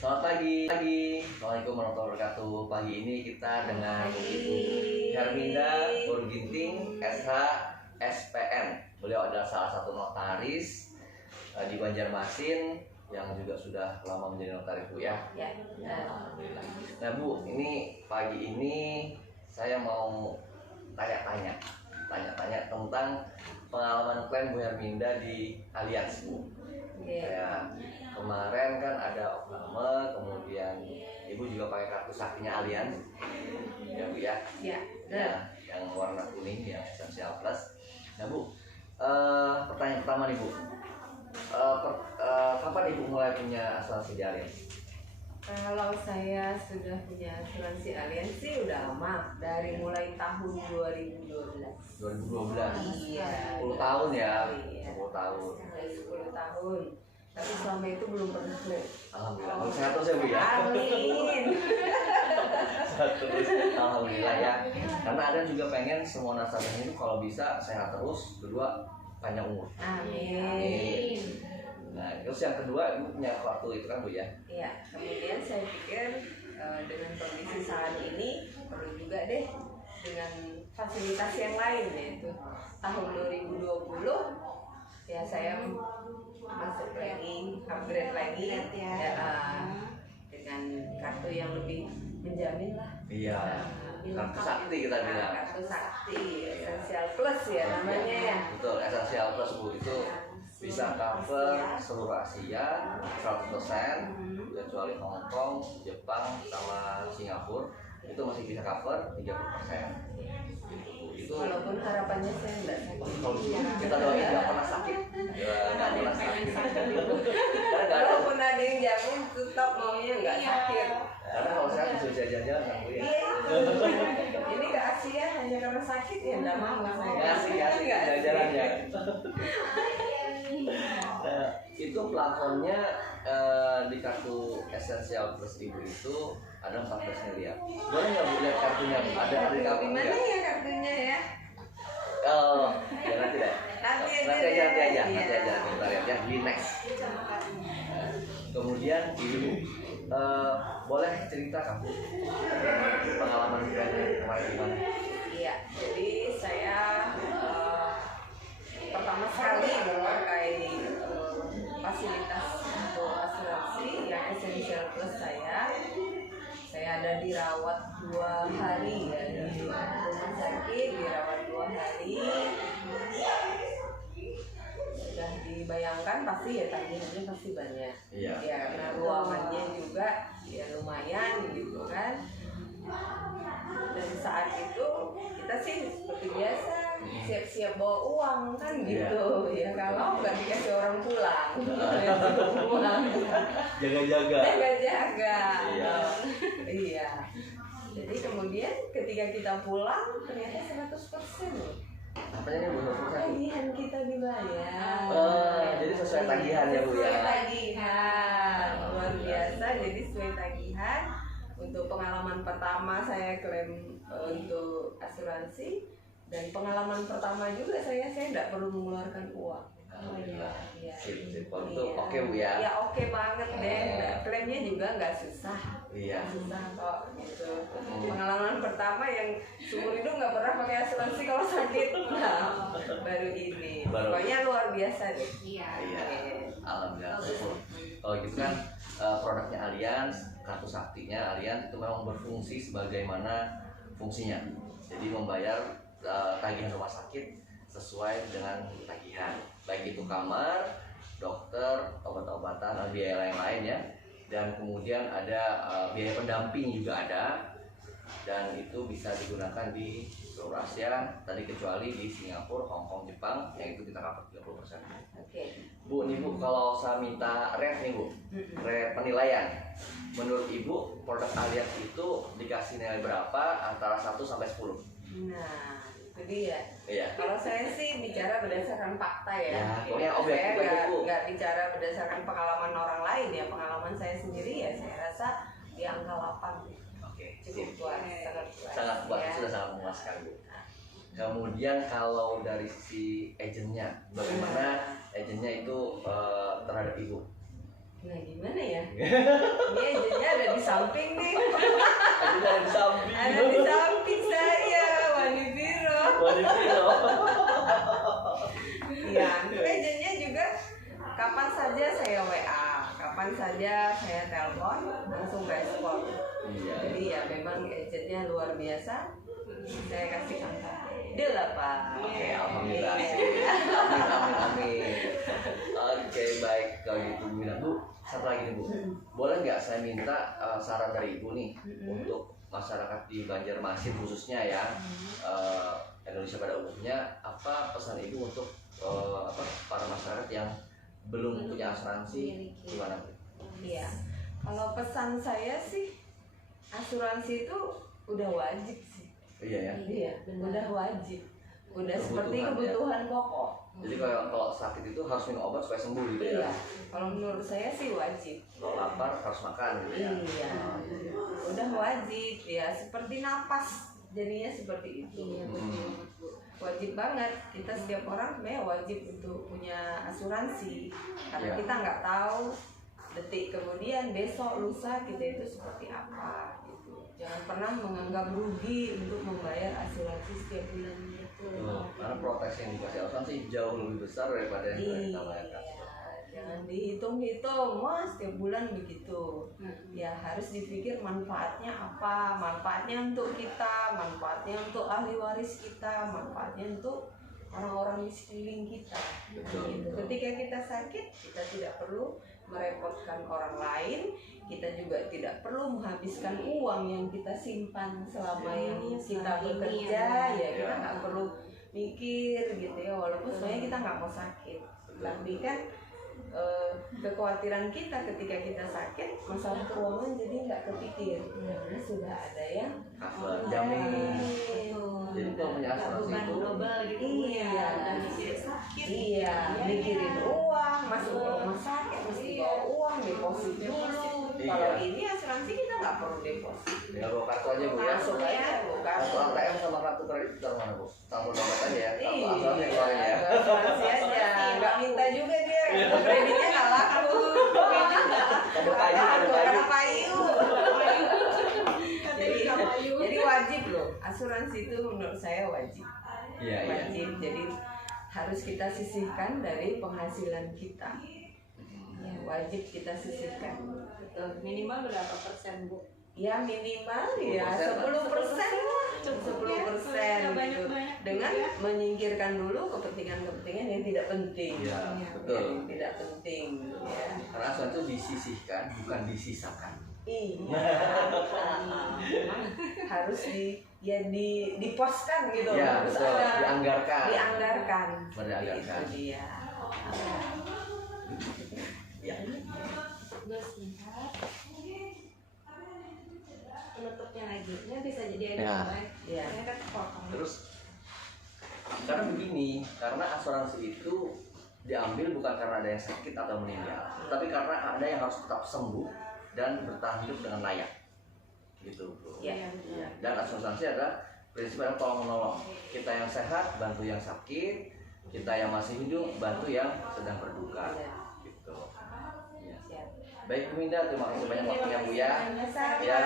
Selamat pagi. Assalamualaikum warahmatullahi wabarakatuh. Pagi ini kita dengan Ibu Herminda Purginting, SH, SPN. Beliau adalah salah satu notaris di Banjarmasin yang juga sudah lama menjadi notaris, Bu ya. Ya. Alhamdulillah. Nah Bu, ini pagi ini saya mau tanya-tanya tentang pengalaman klaim Bu Herminda di Allianz, Bu. Kayak kemarin kan ada opname, kemudian Ibu juga pakai kartu saktinya Allianz, ya Bu ya. Ya. Yang warna kuning, yang Essential Plus. Nah Bu, pertanyaan pertama nih Bu, kapan Ibu mulai punya asuransi di Allianz? Kalau saya sudah punya asuransi Allianz sih udah lama, dari mulai tahun 2012. 2012. Iya. 10 tahun ya. Iya. 10 tahun. 10 tahun. Tapi selama itu belum pernah klaim. Alhamdulillah. Sehat terus ya Bu ya. Amin. Sehat terus. Alhamdulillah ya. Karena ada juga pengen semua nasabahnya itu kalau bisa sehat terus, kedua panjang umur. Amin. Nah, terus yang kedua Ibu punya kartu itu kan Bu ya. Iya. Kemudian saya pikir dengan kondisi saat ini perlu juga deh dengan fasilitas yang lain, yaitu tahun 2020 ya saya masuk lagi, upgrade lagi dengan kartu yang lebih menjamin lah. Iya. Kartu sakti kita bilang. Kartu sakti Essential Plus ya namanya ya. Betul, Essential Plus Bu itu bisa cover seluruh Asia 100%, kecuali Hong Kong, Jepang, sama Singapura itu masih bisa cover 30%. Itu Walaupun harapannya saya enggak sakit. kalau kita doain nggak pernah sakit, nggak pernah sakit. Karena nggak ada. Walaupun ada yang jamin, tetap maunya enggak sakit. Karena kalau saya bisa jalan-jalan kan Bu ya. Ini ke Asia hanya karena sakit ya enggak mau saya. Ngasih jalan-jalan ya. Nah, itu plafonnya di kartu Essential Plus Ibu itu ada 14 miliar. Boleh nggak Bu lihat kartunya? Ada di kartu Gimana nggak? ya kartunya ya? Oh, ya nanti deh. Nanti Nanti aja. Iya. Kita lihat ya di next. Kemudian Ibu boleh cerita kamu pengalaman kemarin gimana? Iya, jadi saya pertama sekali memakai fasilitas untuk asuransi yang Essential Plus saya ada dirawat 2 hari ya di rumah sakit, dirawat 2 hari. Sudah dibayangkan pasti ya tagihannya pasti banyak. Iya. Ya karena ruangannya juga ya lumayan gitu kan. Dan saat itu kita sih seperti biasa siap-siap bawa uang kan gitu. Ya kalau nggak dikasih orang pulang, uang. Jaga-jaga. Iya. Iya. Jadi kemudian ketika kita pulang ternyata 100% loh. Apanya nih Bu? Tagihan kita dibayar. Jadi sesuai tagihan ya Bu ya. Sesuai tagihan. Luar biasa. Jadi sesuai tagihan. Untuk pengalaman pertama saya klaim untuk asuransi, dan pengalaman pertama juga saya tidak perlu mengeluarkan uang. Alhamdulillah. Iya. Sip. Itu oke Bu ya. Ya oke banget deh. Klaimnya juga nggak susah. Iya. Susah kok gitu. Pengalaman pertama yang seumur hidup nggak pernah pakai asuransi kalau sakit. Nah, baru ini. Pokoknya luar biasa deh. Iya. Alhamdulillah. Kalau gitu kan produknya Allianz, kartu saktinya Allianz itu memang berfungsi sebagaimana fungsinya. Jadi membayar tagihan rumah sakit sesuai dengan tagihan, baik itu kamar, dokter, obat-obatan, biaya lain-lain ya. Dan kemudian ada biaya pendamping juga ada, dan itu bisa digunakan di seluruh Asia tadi kecuali di Singapura, Hong Kong, Jepang yang itu kita cover 30%. Oke. Bu, nih Bu, kalau saya minta rate nih Bu, rate penilaian, menurut Ibu produk Allianz itu dikasih nilai berapa antara 1 sampai 10? Nah, itu dia. Iya. Kalau saya sih bicara berdasarkan fakta ya. Ya, pokoknya objektif Saya aja, Bu. nggak bicara berdasarkan pengalaman orang lain ya. Pengalaman saya sendiri ya saya rasa di angka 8. Oke, Cukup puas, sangat puas. sangat puas, Ya. sudah sangat memuaskan Bu. Kemudian kalau dari si agentnya, bagaimana agentnya itu terhadap Ibu? Nah gimana ya? Ini agennya ada di samping nih. Ada di samping. Ada di samping saya, Wani Biro. Iya, agennya juga kapan saja saya WA, kapan saja saya telepon, langsung respon. Iya. Jadi ya memang agennya luar biasa. Saya kasih angka. Deal lah Pak. Oke, alhamdulillah. Iya. Amin. Oke, baik kalau gitu Bu Mina. Bu, satu lagi nih Bu. Boleh nggak saya minta saran dari Ibu nih untuk masyarakat di Banjarmasin khususnya ya, Indonesia pada umumnya, apa pesan Ibu untuk para masyarakat yang belum punya asuransi, gimana Bu? Iya. Kalau pesan saya sih, asuransi itu udah wajib sih. Iya ya. Iya, udah wajib. Udah seperti Kebutuhan, kebutuhan pokok. Jadi kalau sakit itu harus minum obat supaya sembuh gitu ya. Iya. Kalau menurut saya sih wajib. Kalau lapar harus makan gitu ya. Iya. Udah wajib ya, seperti napas. Jadinya seperti itu. Iya, betul. Wajib banget. Kita setiap orang sebenarnya wajib untuk punya asuransi. Karena Iya. kita nggak tahu detik kemudian, besok, lusa kita itu seperti apa gitu. Jangan pernah menganggap rugi untuk membayar asuransi setiap bulan. Karena proteksi yang dikasih asuransi jauh lebih besar daripada yang kita bayarkan. Jangan dihitung-hitung, wah setiap bulan begitu. Ya harus dipikir manfaatnya apa, manfaatnya untuk kita, manfaatnya untuk ahli waris kita, manfaatnya untuk orang-orang di sekeliling kita. Betul, Gitu. betul. Ketika kita sakit, kita tidak perlu merepotkan orang lain, kita juga tidak perlu menghabiskan uang yang kita simpan selama yang kita bekerja, ya kita nggak perlu mikir gitu ya, walaupun sebenarnya kita nggak mau sakit, tapi kan kekhawatiran kita ketika kita sakit masalah keuangan jadi nggak kepikir karena sudah ada yang Jamin. Betul. Jadi kalau punya asuransi Bukan itu global gitu Iya. ya, udah mikirin sakit. Iya, mikirin uang, masuk ke rumah sakit mesti bawa uang, deposit dulu. Iya. Kalau ini asuransi kita nggak perlu deposit. tinggal bawa kartu aja Bu ya. Masuk aja, bukan. Kartu ATM sama kartu kredit taruh mana Bu? Taruh dompet aja ya. Kartu Iya, asuransi yang keluarin ya. asuransi aja, nggak minta juga dia. Kreditnya nggak laku. Kado kayu, kado kayu. Kado kayu. Jadi, Kayu. jadi wajib loh, asuransi itu menurut saya wajib. Iya, iya. Wajib, jadi harus kita sisihkan dari penghasilan kita. Ya, wajib kita sisihkan. Betul. Minimal berapa persen, Bu? Ya minimal 10% ya lah. 10% lah, Cukup ya, 10% nggak gitu. banyak-banyak Dengan ya. menyingkirkan dulu kepentingan-kepentingan yang tidak penting. Iya, Iya. betul. Yang tidak penting ya. Karena asuransi itu disisihkan, bukan disisakan. Iya. Harus diposkan gitu. Iya, Harus betul. ada Dianggarkan. dianggarkan. Dianggarkan. Itu dia. Ya. Terus sebentar. Penutupnya lagi, ini bisa jadi ada Ya. yang lain. Iya. Ini kan potong. Terus karena begini, karena asuransi itu diambil bukan karena ada yang sakit atau meninggal, tapi karena ada yang harus tetap sembuh dan bertahan hidup dengan layak, gitu bro. Iya. Iya. Dan asuransi adalah prinsipnya tolong menolong. Kita yang sehat bantu yang sakit, kita yang masih hidup bantu yang sedang berduka, Iya. gitu. Ya. Siap. Baik Bu Minda, terima kasih banyak waktunya Bu ya. Sama-sama. Ya.